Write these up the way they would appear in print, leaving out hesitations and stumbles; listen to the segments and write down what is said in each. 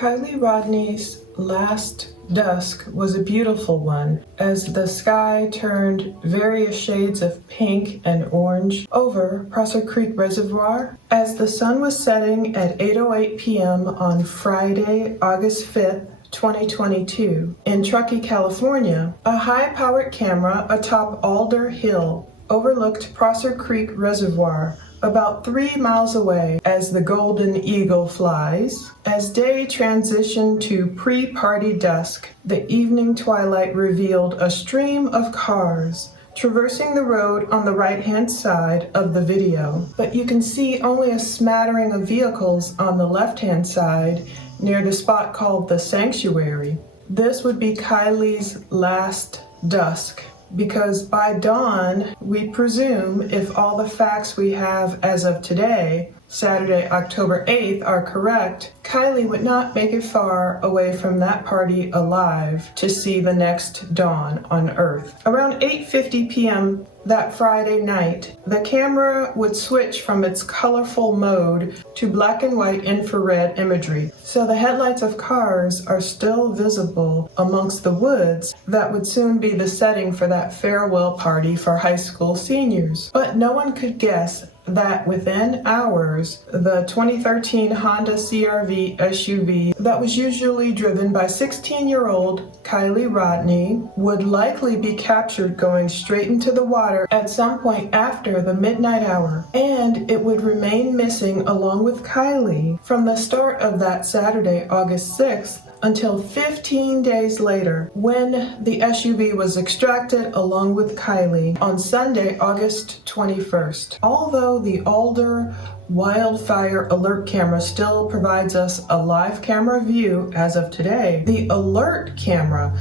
Kiely Rodni's last dusk was a beautiful one as the sky turned various shades of pink and orange over Prosser Creek Reservoir as the sun was setting at 8:08 p.m. on Friday, August 5th, 2022. In Truckee, California, a high-powered camera atop Alder Hill overlooked Prosser Creek Reservoir about 3 miles away as the golden eagle flies. As day transitioned to pre-party dusk, the evening twilight revealed a stream of cars traversing the road on the right-hand side of the video. But you can see only a smattering of vehicles on the left-hand side near the spot called the Sanctuary. This would be Kiely's last dusk, because by dawn, we presume, if all the facts we have as of today, Saturday, October 8th, are correct, Kiely would not make it far away from that party alive to see the next dawn on Earth. Around 8:50 p.m. that Friday night, the camera would switch from its colorful mode to black and white infrared imagery. So the headlights of cars are still visible amongst the woods that would soon be the setting for that farewell party for high school seniors. But no one could guess that within hours, the 2013 Honda CR-V SUV that was usually driven by 16-year-old Kiely Rodni would likely be captured going straight into the water at some point after the midnight hour, and it would remain missing along with Kiely from the start of that Saturday, August 6th, until 15 days later, when the SUV was extracted along with Kiely on Sunday, August 21st. Although the Alder wildfire alert camera still provides us a live camera view as of today, the alert camera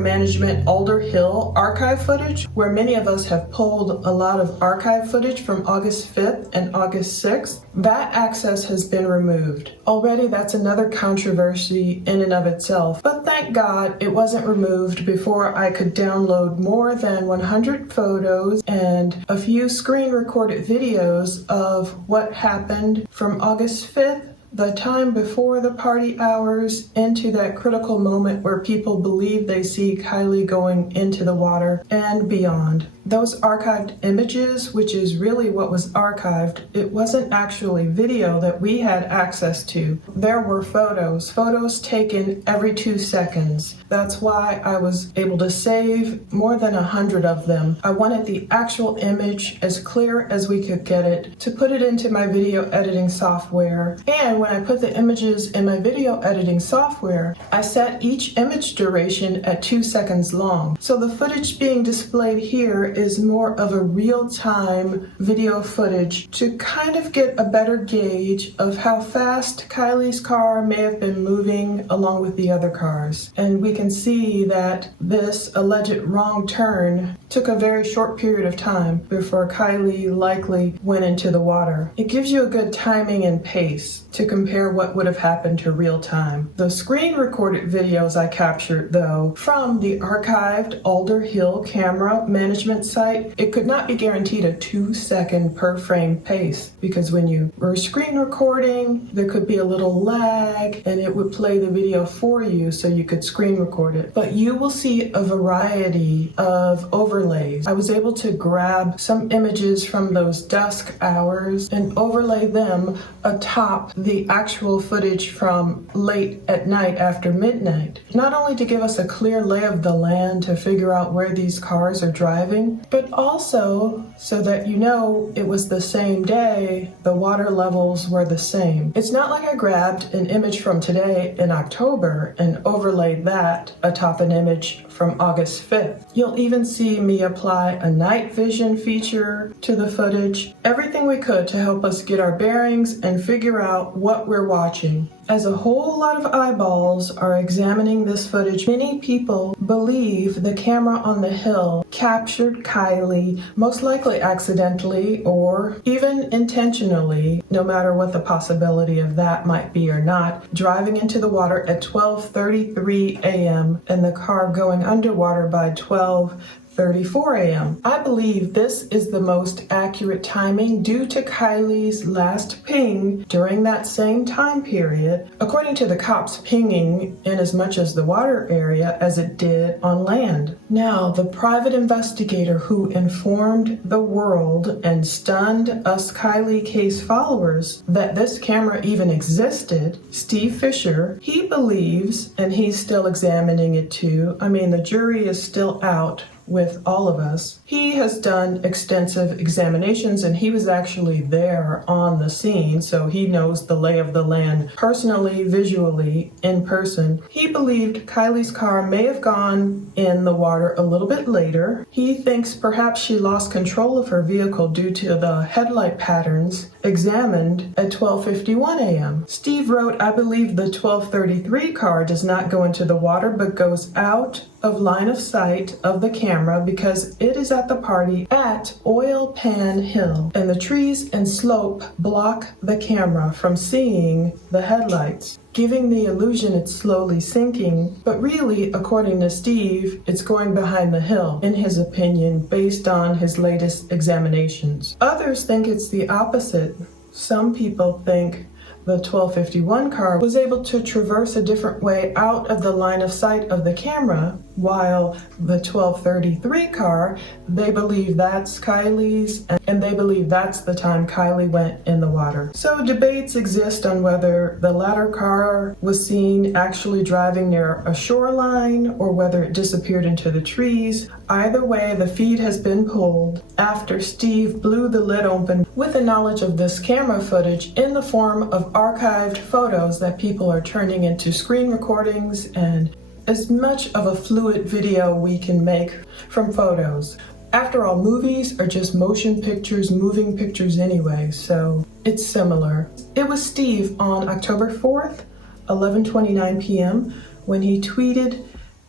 management Alder Hill archive footage, where many of us have pulled a lot of archive footage from August 5th and August 6th, that access has been removed. Already that's another controversy in and of itself, but thank God it wasn't removed before I could download more than 100 photos and a few screen recorded videos of what happened from August 5th, the time before the party hours, into that critical moment where people believe they see Kiely going into the water and beyond. Those archived images, which is really what was archived, it wasn't actually video that we had access to. There were photos taken every 2 seconds. That's why I was able to save more than 100 of them. I wanted the actual image as clear as we could get it to put it into my video editing software. And when I put the images in my video editing software, I set each image duration at 2 seconds long. So the footage being displayed here is more of a real-time video footage to kind of get a better gauge of how fast Kiely's car may have been moving along with the other cars. And we can see that this alleged wrong turn took a very short period of time before Kiely likely went into the water. It gives you a good timing and pace to compare what would have happened to real time. The screen recorded videos I captured, though, from the archived Alder Hill camera management site, it could not be guaranteed a 2-second per frame pace, because when you were screen recording, there could be a little lag and it would play the video for you so you could screen record it. But you will see a variety of overlays. I was able to grab some images from those dusk hours and overlay them atop the actual footage from late at night after midnight, not only to give us a clear lay of the land to figure out where these cars are driving, but also so that you know it was the same day, the water levels were the same. It's not like I grabbed an image from today in October and overlaid that atop an image from August 5th. You'll even see me apply a night vision feature to the footage, everything we could to help us get our bearings and figure out what we're watching. As a whole lot of eyeballs are examining this footage, many people believe the camera on the hill captured Kiely, most likely accidentally or even intentionally, no matter what the possibility of that might be or not, driving into the water at 12:33 a.m. and the car going underwater by 12:30 12:34 a.m. I believe this is the most accurate timing due to Kiely's last ping during that same time period, according to the cops pinging in as much as the water area as it did on land. Now, the private investigator who informed the world and stunned us Kiely case followers that this camera even existed, Steve Fisher, he believes, and he's still examining it too. I mean, the jury is still out with all of us. He has done extensive examinations and he was actually there on the scene, so he knows the lay of the land personally, visually, in person. He believed Kiely's car may have gone in the water a little bit later. He thinks perhaps she lost control of her vehicle due to the headlight patterns examined at 12:51 a.m. Steve wrote, I believe the 12:33 car does not go into the water but goes out of line of sight of the camera because it is at the party at Oil Pan Hill and the trees and slope block the camera from seeing the headlights, giving the illusion it's slowly sinking, but really, according to Steve, it's going behind the hill, in his opinion, based on his latest examinations. Others think it's the opposite. Some people think the 12:51 car was able to traverse a different way out of the line of sight of the camera, while the 12:33 car, they believe that's Kiely's, and they believe that's the time Kiely went in the water. So debates exist on whether the latter car was seen actually driving near a shoreline or whether it disappeared into the trees. Either way, the feed has been pulled after Steve blew the lid open with the knowledge of this camera footage in the form of archived photos that people are turning into screen recordings and as much of a fluid video we can make from photos. After all, movies are just motion pictures, moving pictures anyway, so it's similar. It was Steve on October 4th, 11:29 p.m. when he tweeted,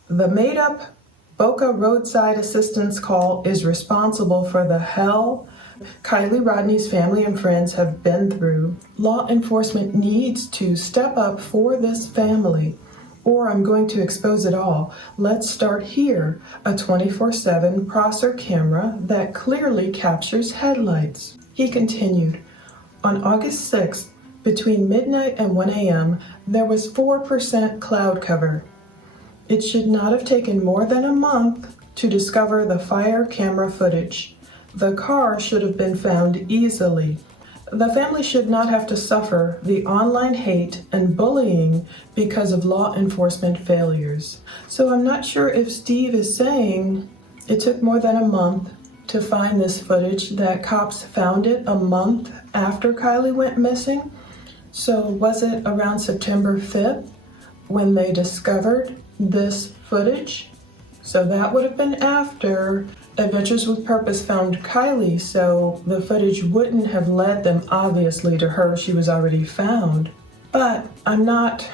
"The made-up Boca roadside assistance call is responsible for the hell Kiely Rodni's family and friends have been through. Law enforcement needs to step up for this family, or I'm going to expose it all. Let's start here. A 24/7 Prosser camera that clearly captures headlights." He continued, "On August 6th, between midnight and 1 a.m., there was 4% cloud cover. It should not have taken more than a month to discover the fire camera footage. The car should have been found easily. The family should not have to suffer the online hate and bullying because of law enforcement failures." So I'm not sure if Steve is saying it took more than a month to find this footage, that cops found it a month after Kiely went missing. So was it around September 5th when they discovered this footage? So that would have been after Adventures with Purpose found Kiely, so the footage wouldn't have led them obviously to her. She was already found. But I'm not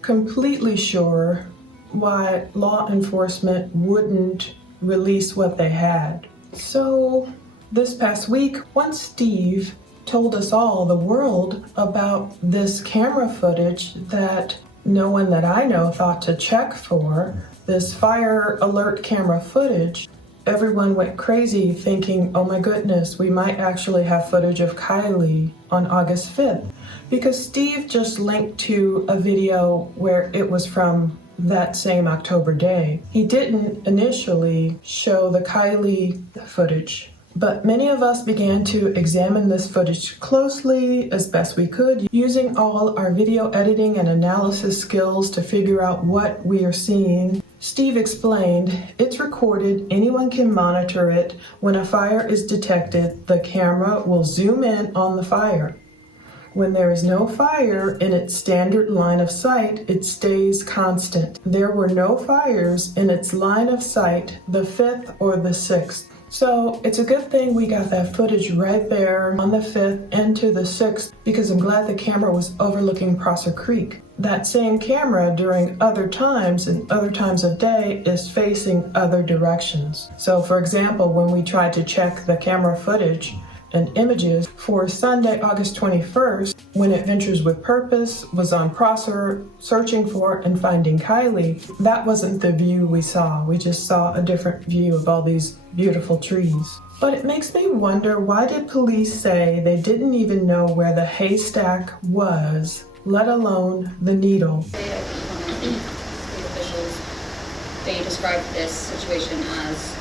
completely sure why law enforcement wouldn't release what they had. So this past week, once Steve told us all, the world, about this camera footage that no one that I know thought to check for, this fire alert camera footage, everyone went crazy thinking, oh my goodness, we might actually have footage of Kiely on August 5th. Because Steve just linked to a video where it was from that same October day. He didn't initially show the Kiely footage. But many of us began to examine this footage closely as best we could, using all our video editing and analysis skills to figure out what we are seeing. Steve explained, "It's recorded, anyone can monitor it. When a fire is detected, the camera will zoom in on the fire. When there is no fire in its standard line of sight, it stays constant. There were no fires in its line of sight the 5th or the 6th. So it's a good thing we got that footage right there on the 5th into the 6th, because I'm glad the camera was overlooking Prosser Creek. That same camera during other times and other times of day is facing other directions. So for example, when we tried to check the camera footage and images for Sunday, August 21st, when Adventures with Purpose was on Prosser searching for and finding Kiely. That wasn't the view we saw. We just saw a different view of all these beautiful trees. But it makes me wonder, why did police say they didn't even know where the haystack was, let alone the needle? State officials, they described this situation as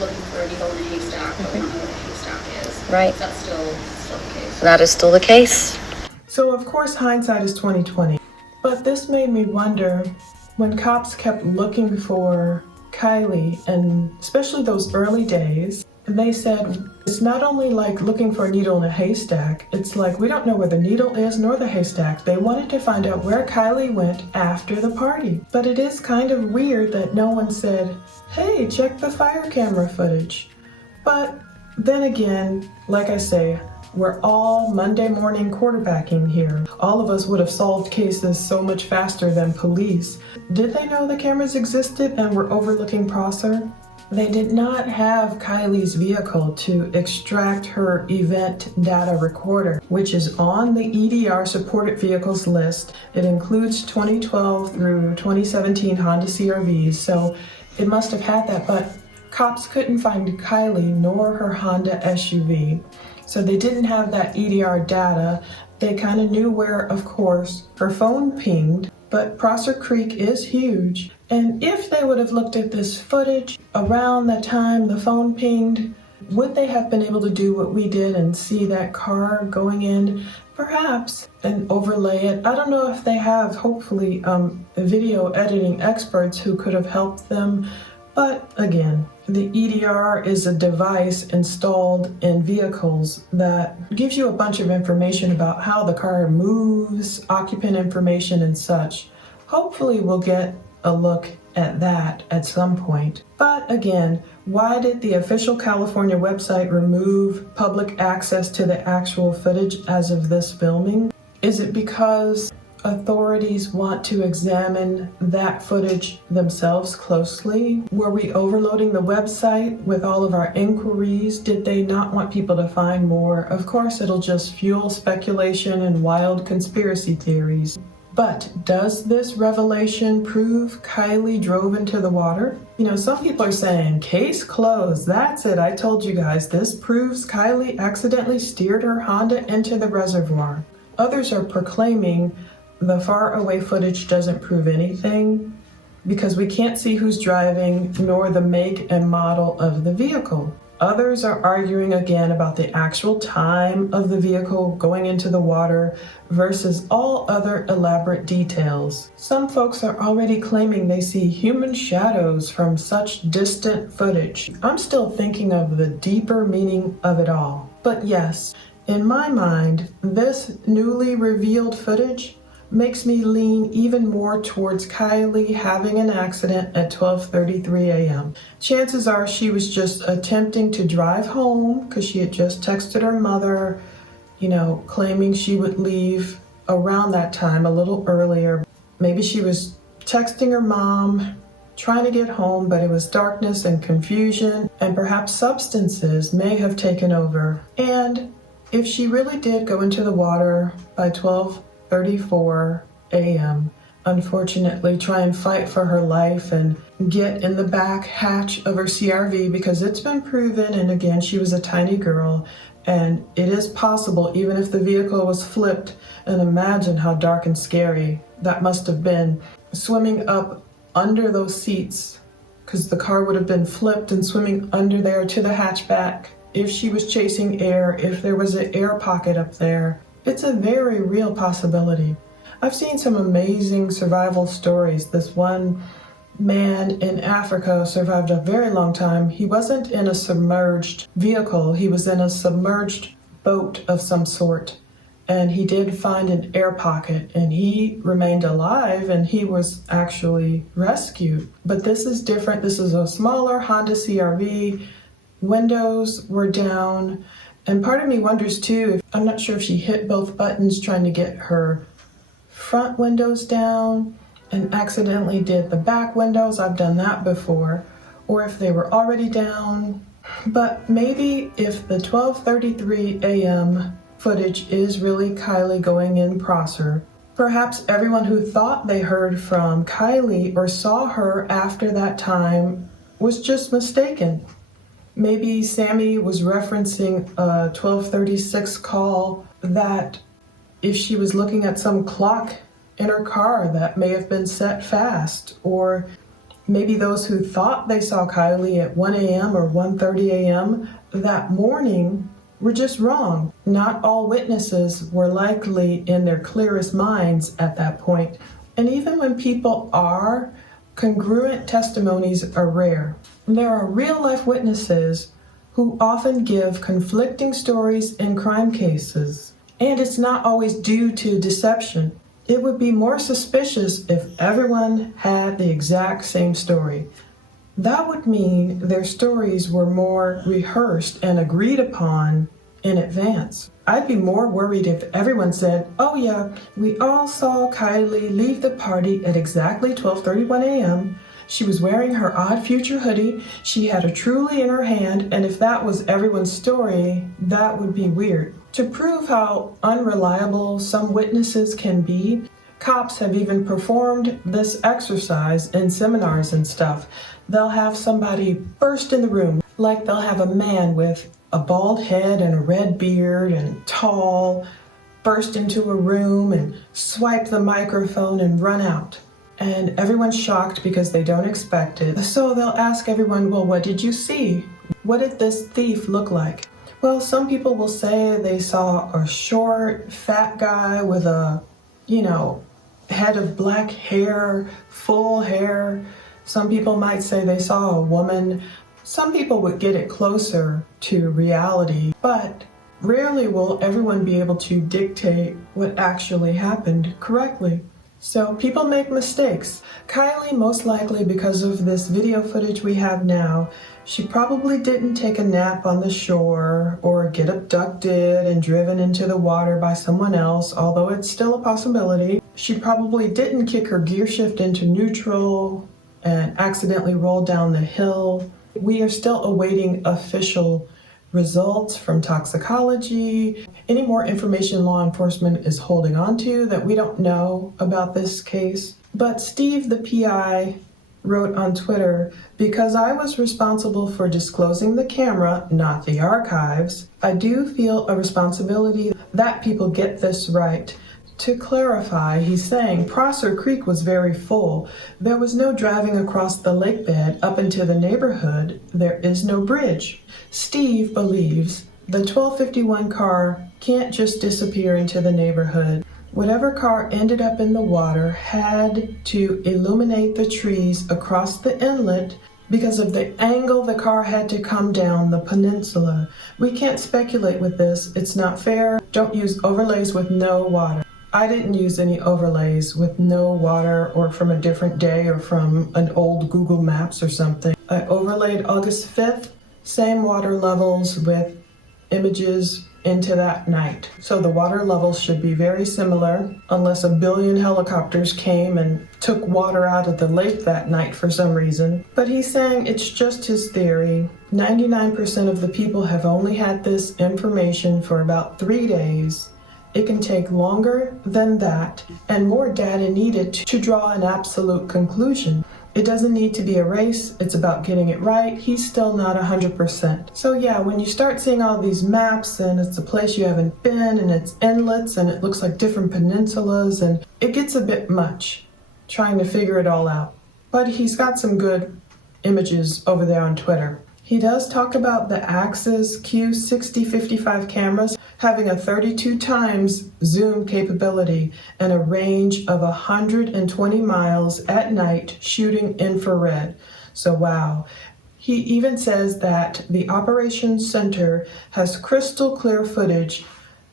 looking for a needle in a haystack, but we don't know what a haystack is. Right. Is that still the case? That is still the case. So of course hindsight is 2020. But this made me wonder, when cops kept looking for Kiely, and especially those early days, they said it's not only like looking for a needle in a haystack, it's like we don't know where the needle is nor the haystack. They wanted to find out where Kiely went after the party. But it is kind of weird that no one said, hey, check the fire camera footage. But then again, like I say, we're all Monday morning quarterbacking here. All of us would have solved cases so much faster than police. Did they know the cameras existed and were overlooking Prosser? They did not have Kiely's vehicle to extract her event data recorder, which is on the EDR supported vehicles list. It includes 2012 through 2017 Honda CRVs, so it must have had that, but cops couldn't find Kiely nor her Honda SUV. So they didn't have that EDR data. They kind of knew where, of course, her phone pinged, but Prosser Creek is huge. And if they would have looked at this footage around the time the phone pinged, would they have been able to do what we did and see that car going in? Perhaps, and overlay it. I don't know if they have, hopefully, video editing experts who could have helped them. But again, the EDR is a device installed in vehicles that gives you a bunch of information about how the car moves, occupant information and such. Hopefully we'll get a look at that at some point. But again, why did the official California website remove public access to the actual footage as of this filming? Is it because authorities want to examine that footage themselves closely? Were we overloading the website with all of our inquiries? Did they not want people to find more? Of course, it'll just fuel speculation and wild conspiracy theories. But does this revelation prove Kiely drove into the water? You know, some people are saying, case closed, that's it, I told you guys, this proves Kiely accidentally steered her Honda into the reservoir. Others are proclaiming the far away footage doesn't prove anything because we can't see who's driving nor the make and model of the vehicle. Others are arguing again about the actual time of the vehicle going into the water versus all other elaborate details. Some folks are already claiming they see human shadows from such distant footage. I'm still thinking of the deeper meaning of it all. But yes, in my mind, this newly revealed footage makes me lean even more towards Kiely having an accident at 12:33 a.m. Chances are she was just attempting to drive home because she had just texted her mother, claiming she would leave around that time, a little earlier. Maybe she was texting her mom, trying to get home, but it was darkness and confusion, and perhaps substances may have taken over. And if she really did go into the water by 12:34 a.m., unfortunately try and fight for her life and get in the back hatch of her CRV, because it's been proven, and again, she was a tiny girl, and it is possible even if the vehicle was flipped, and imagine how dark and scary that must have been, swimming up under those seats, because the car would have been flipped and swimming under there to the hatchback. If she was chasing air, if there was an air pocket up there, it's a very real possibility. I've seen some amazing survival stories. This one man in Africa survived a very long time. He wasn't in a submerged vehicle. He was in a submerged boat of some sort. And he did find an air pocket, and he remained alive, and he was actually rescued. But this is different. This is a smaller Honda CRV. Windows were down. And part of me wonders too, I'm not sure if she hit both buttons trying to get her front windows down and accidentally did the back windows. I've done that before. Or if they were already down. But maybe if the 12:33 a.m. footage is really Kiely going in Prosser, perhaps everyone who thought they heard from Kiely or saw her after that time was just mistaken. Maybe Sammy was referencing a 12:36 call that if she was looking at some clock in her car that may have been set fast, or maybe those who thought they saw Kiely at 1 a.m. or 1:30 a.m. that morning were just wrong. Not all witnesses were likely in their clearest minds at that point. And even when people are, congruent testimonies are rare. There are real-life witnesses who often give conflicting stories in crime cases, and it's not always due to deception. It would be more suspicious if everyone had the exact same story. That would mean their stories were more rehearsed and agreed upon in advance. I'd be more worried if everyone said, "Oh yeah, we all saw Kiely leave the party at exactly 12:31 a.m. She was wearing her odd future hoodie, she had a Truly in her hand," and if that was everyone's story, that would be weird. To prove how unreliable some witnesses can be, cops have even performed this exercise in seminars and stuff. They'll have somebody burst in the room, like they'll have a man with a bald head and a red beard and tall, burst into a room and swipe the microphone and run out. And everyone's shocked because they don't expect it. So they'll ask everyone, "Well, what did you see? What did this thief look like?" Well, some people will say they saw a short, fat guy with a, head of black hair, full hair. Some people might say they saw a woman. Some people would get it closer to reality, but rarely will everyone be able to dictate what actually happened correctly. So people make mistakes. Kiely, most likely because of this video footage we have now, she probably didn't take a nap on the shore or get abducted and driven into the water by someone else, although it's still a possibility. She probably didn't kick her gear shift into neutral and accidentally roll down the hill. We are still awaiting official results from toxicology, any more information law enforcement is holding on to that we don't know about this case. But Steve, the PI, wrote on Twitter, "Because I was responsible for disclosing the camera, not the archives, I do feel a responsibility that people get this right." To clarify, he's saying Prosser Creek was very full. There was no driving across the lake bed up into the neighborhood. There is no bridge. Steve believes the 1251 car can't just disappear into the neighborhood. Whatever car ended up in the water had to illuminate the trees across the inlet because of the angle the car had to come down the peninsula. We can't speculate with this. It's not fair. Don't use overlays with no water. I didn't use any overlays with no water or from a different day or from an old Google Maps or something. I overlaid August 5th, same water levels with images into that night. So the water levels should be very similar unless a billion helicopters came and took water out of the lake that night for some reason. But he's saying it's just his theory. 99% of the people have only had this information for about 3 days. It can take longer than that and more data needed to draw an absolute conclusion. It doesn't need to be a race, it's about getting it right. He's still not 100%. So yeah, when you start seeing all these maps and it's a place you haven't been and it's inlets and it looks like different peninsulas and it gets a bit much trying to figure it all out. But he's got some good images over there on Twitter. He does talk about the Axis Q6055 cameras having a 32 times zoom capability and a range of 120 miles at night shooting infrared. So wow. He even says that the operations center has crystal clear footage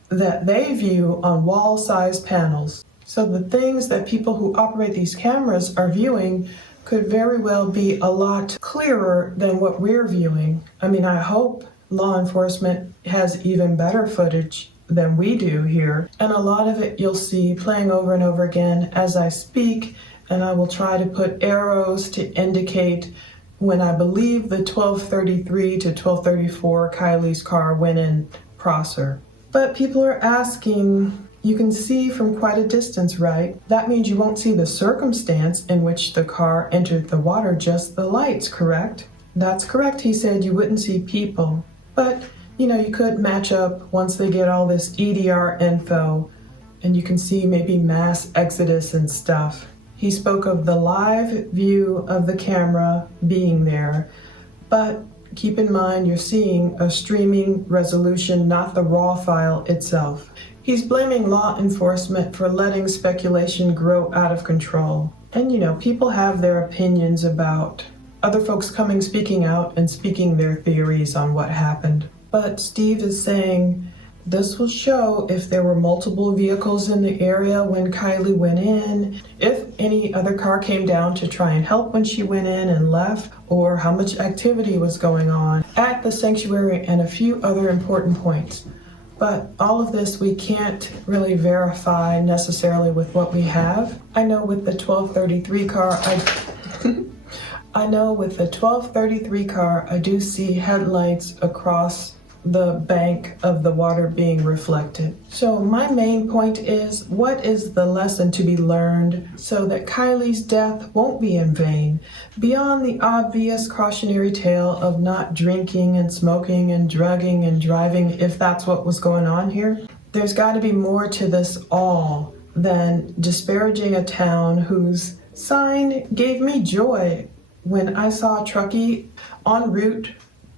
that they view on wall-sized panels. So the things that people who operate these cameras are viewing could very well be a lot clearer than what we're viewing. I mean, I hope law enforcement has even better footage than we do here. And a lot of it you'll see playing over and over again as I speak, and I will try to put arrows to indicate when I believe the 1233 to 1234 Kiely's car went in Prosser. But people are asking, you can see from quite a distance, right? That means you won't see the circumstance in which the car entered the water, just the lights, correct? That's correct, he said. You wouldn't see people. But, you could match up once they get all this EDR info, and you can see maybe mass exodus and stuff. He spoke of the live view of the camera being there, but keep in mind you're seeing a streaming resolution, not the raw file itself. He's blaming law enforcement for letting speculation grow out of control. And people have their opinions about other folks speaking out and speaking their theories on what happened. But Steve is saying this will show if there were multiple vehicles in the area when Kiely went in, if any other car came down to try and help when she went in and left, or how much activity was going on at the sanctuary, and a few other important points. But all of this we can't really verify necessarily with what we have. I know with the 1233 car, I do see headlights across the bank of the water being reflected. So my main point is, what is the lesson to be learned so that Kiely's death won't be in vain? Beyond the obvious cautionary tale of not drinking and smoking and drugging and driving, if that's what was going on here, there's got to be more to this all than disparaging a town whose sign gave me joy when I saw Truckee en route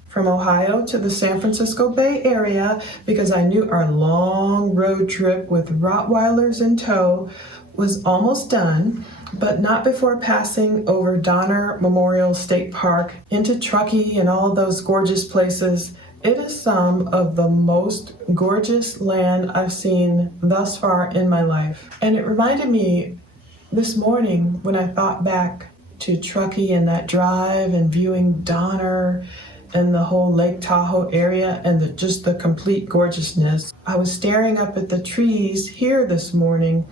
from Ohio to the San Francisco Bay Area, because I knew our long road trip with Rottweilers in tow was almost done, but not before passing over Donner Memorial State Park into Truckee and all those gorgeous places. It is some of the most gorgeous land I've seen thus far in my life. And it reminded me this morning when I thought back to Truckee and that drive and viewing Donner and the whole Lake Tahoe area and just the complete gorgeousness. I was staring up at the trees here this morning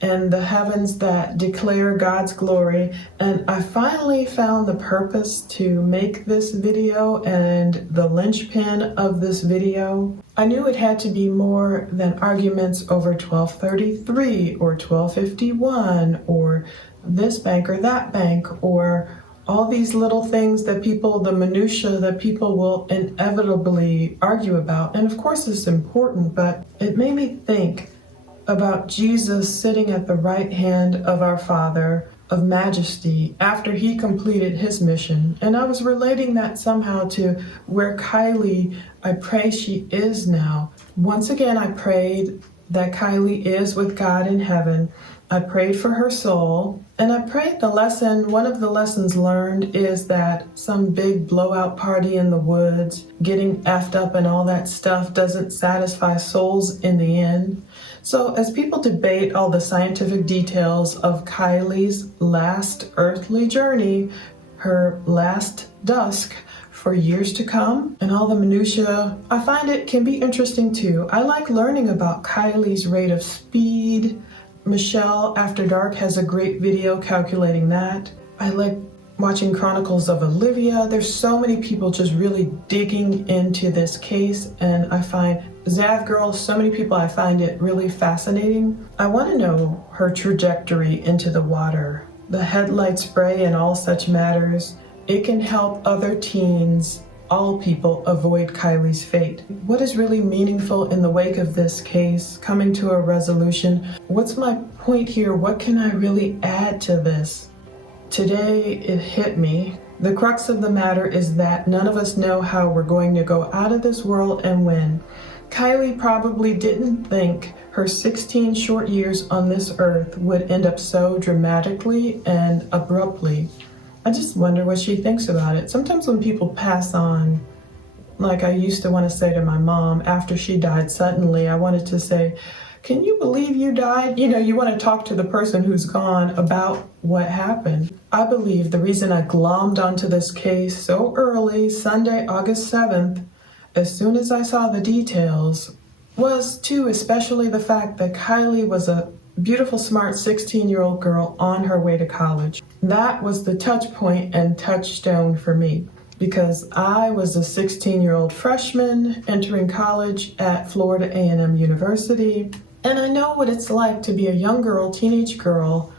and the heavens that declare God's glory, and I finally found the purpose to make this video and the linchpin of this video. I knew it had to be more than arguments over 1233 or 1251 or this bank or that bank, or all these little things that the minutiae that people will inevitably argue about. And of course it's important, but it made me think about Jesus sitting at the right hand of our Father of majesty after he completed his mission. And I was relating that somehow to where Kiely, I pray she is now. Once again, I prayed that Kiely is with God in heaven. I prayed for her soul, and I prayed one of the lessons learned is that some big blowout party in the woods, getting effed up and all that stuff doesn't satisfy souls in the end. So as people debate all the scientific details of Kiely's last earthly journey, her last dusk for years to come, and all the minutiae, I find it can be interesting too. I like learning about Kiely's rate of speed. Michelle After Dark has a great video calculating that. I like watching Chronicles of Olivia. There's so many people just really digging into this case, and I find Zav Girl, so many people, I find it really fascinating. I want to know her trajectory into the water, the headlight spray and all such matters. It can help other teens, all people, avoid Kiely's fate. What is really meaningful in the wake of this case, coming to a resolution? What's my point here? What can I really add to this? Today, it hit me. The crux of the matter is that none of us know how we're going to go out of this world and when. Kiely probably didn't think her 16 short years on this earth would end up so dramatically and abruptly. I just wonder what she thinks about it. Sometimes when people pass on, like I used to want to say to my mom after she died suddenly, I wanted to say, can you believe you died? You want to talk to the person who's gone about what happened. I believe the reason I glommed onto this case so early, Sunday, August 7th, as soon as I saw the details, was too, especially the fact that Kiely was a beautiful, smart 16-year-old girl on her way to college. That was the touch point and touchstone for me, because I was a 16-year-old freshman entering college at Florida A&M University, and I know what it's like to be a young girl, teenage girl,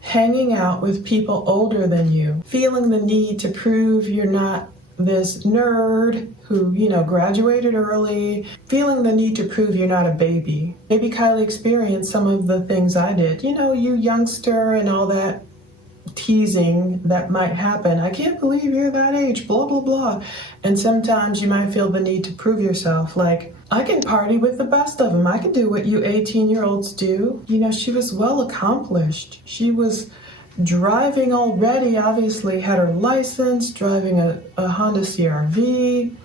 hanging out with people older than you, feeling the need to prove you're not this nerd who, graduated early, feeling the need to prove you're not a baby. Maybe Kiely experienced some of the things I did. You youngster, and all that teasing that might happen. I can't believe you're that age, blah, blah, blah. And sometimes you might feel the need to prove yourself, like, I can party with the best of them. I can do what you 18-year-olds do. She was well accomplished. She was driving already, obviously had her license, driving a Honda CR-V.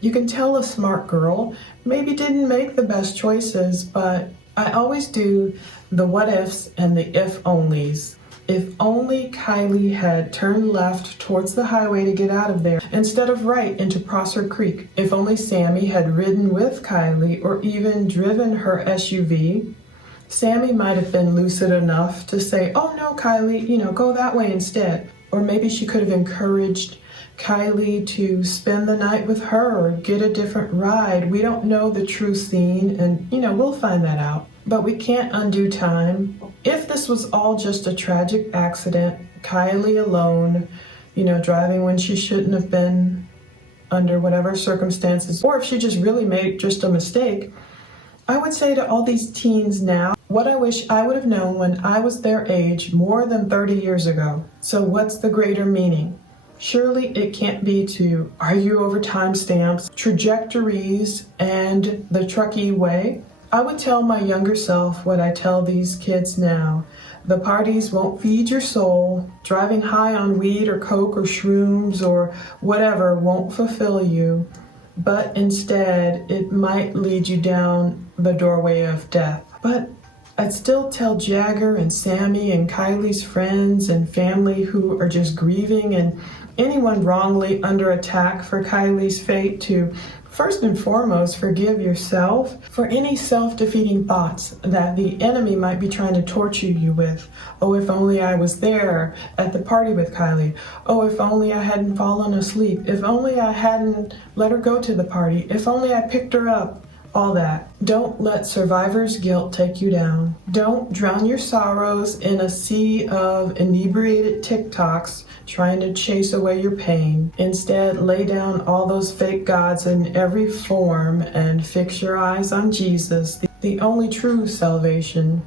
You can tell a smart girl maybe didn't make the best choices, but I always do the what ifs and the if onlys. If only Kiely had turned left towards the highway to get out of there instead of right into Prosser Creek. If only Sammy had ridden with Kiely or even driven her SUV. Sammy might have been lucid enough to say, oh no, Kiely, go that way instead. Or maybe she could have encouraged Kiely to spend the night with her or get a different ride. We don't know the true scene, and we'll find that out. But we can't undo time. If this was all just a tragic accident, Kiely alone, driving when she shouldn't have been under whatever circumstances, or if she just really made just a mistake, I would say to all these teens now, what I wish I would have known when I was their age more than 30 years ago. So what's the greater meaning? Surely it can't be to argue over timestamps, trajectories, and the Truckee way. I would tell my younger self what I tell these kids now. The parties won't feed your soul. Driving high on weed or coke or shrooms or whatever won't fulfill you. But instead, it might lead you down the doorway of death. But I'd still tell Jagger and Sammy and Kiely's friends and family who are just grieving, and anyone wrongly under attack for Kiely's fate, to first and foremost forgive yourself for any self-defeating thoughts that the enemy might be trying to torture you with. Oh, if only I was there at the party with Kiely. Oh, if only I hadn't fallen asleep. If only I hadn't let her go to the party. If only I picked her up. All that. Don't let survivor's guilt take you down. Don't drown your sorrows in a sea of inebriated TikToks trying to chase away your pain. Instead, lay down all those fake gods in every form and fix your eyes on Jesus, the only true salvation,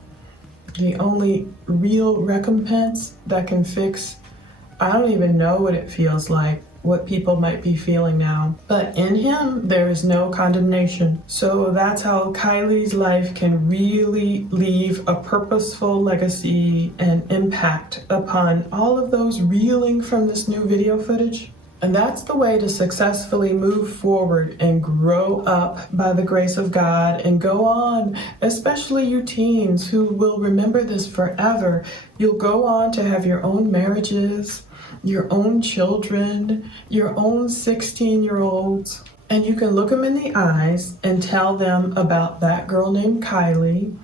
the only real recompense that can fix, I don't even know what it feels like, what people might be feeling now. But in him, there is no condemnation. So that's how Kiely's life can really leave a purposeful legacy and impact upon all of those reeling from this new video footage. And that's the way to successfully move forward and grow up by the grace of God and go on, especially you teens who will remember this forever. You'll go on to have your own marriages, your own children, your own 16-year-olds, and you can look them in the eyes and tell them about that girl named Kiely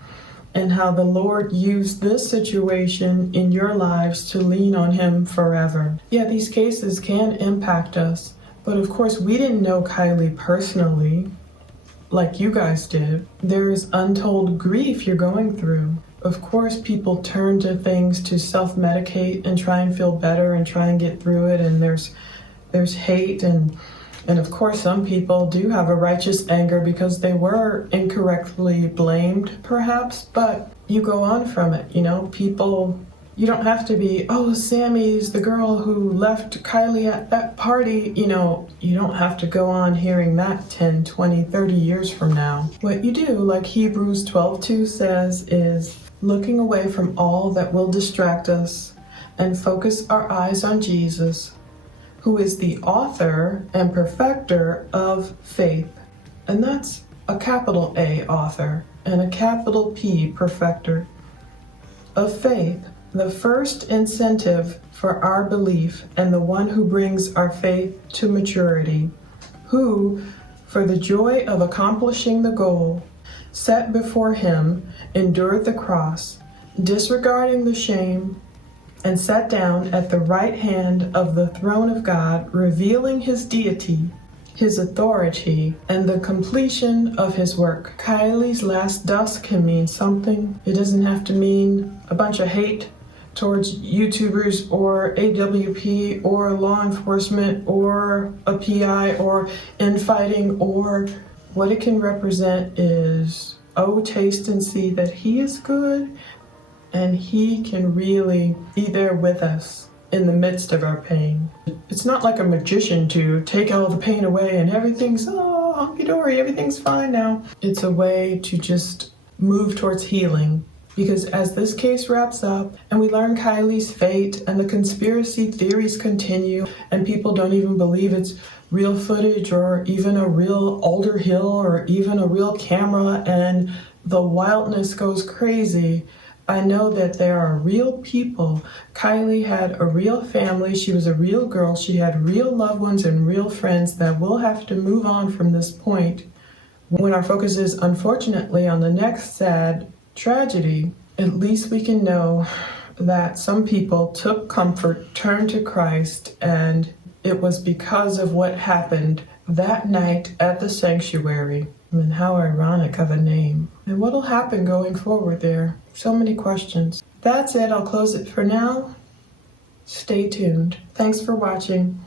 and how the Lord used this situation in your lives to lean on him forever. Yeah, these cases can impact us, but of course we didn't know Kiely personally like you guys did. There is untold grief you're going through. Of course, people turn to things to self-medicate and try and feel better and try and get through it, and there's hate, and of course some people do have a righteous anger because they were incorrectly blamed, perhaps, but you go on from it, people. You don't have to be, oh, Sammy's the girl who left Kiely at that party. You don't have to go on hearing that 10, 20, 30 years from now. What you do, like Hebrews 12:2 says, is looking away from all that will distract us and focus our eyes on Jesus, who is the author and perfecter of faith. And that's a capital A, author, and a capital P, perfecter of faith. The first incentive for our belief and the one who brings our faith to maturity, who, for the joy of accomplishing the goal set before him, endured the cross, disregarding the shame, and sat down at the right hand of the throne of God, revealing his deity, his authority, and the completion of his work. Kiely's last dusk can mean something. It doesn't have to mean a bunch of hate towards YouTubers or AWP or law enforcement or a PI or infighting, or what it can represent is, oh, taste and see that he is good, and he can really be there with us in the midst of our pain. It's not like a magician to take all the pain away and everything's, oh, hunky-dory, everything's fine now. It's a way to just move towards healing. Because as this case wraps up and we learn Kiely's fate and the conspiracy theories continue and people don't even believe it's real footage or even a real Alder Hill or even a real camera and the wildness goes crazy, I know that there are real people. Kiely had a real family. She was a real girl. She had real loved ones and real friends that will have to move on from this point. When our focus is unfortunately on the next sad tragedy, at least we can know that some people took comfort, turned to Christ, and it was because of what happened that night at the sanctuary. I mean, how ironic of a name. And what'll happen going forward there? So many questions. That's it. I'll close it for now. Stay tuned. Thanks for watching.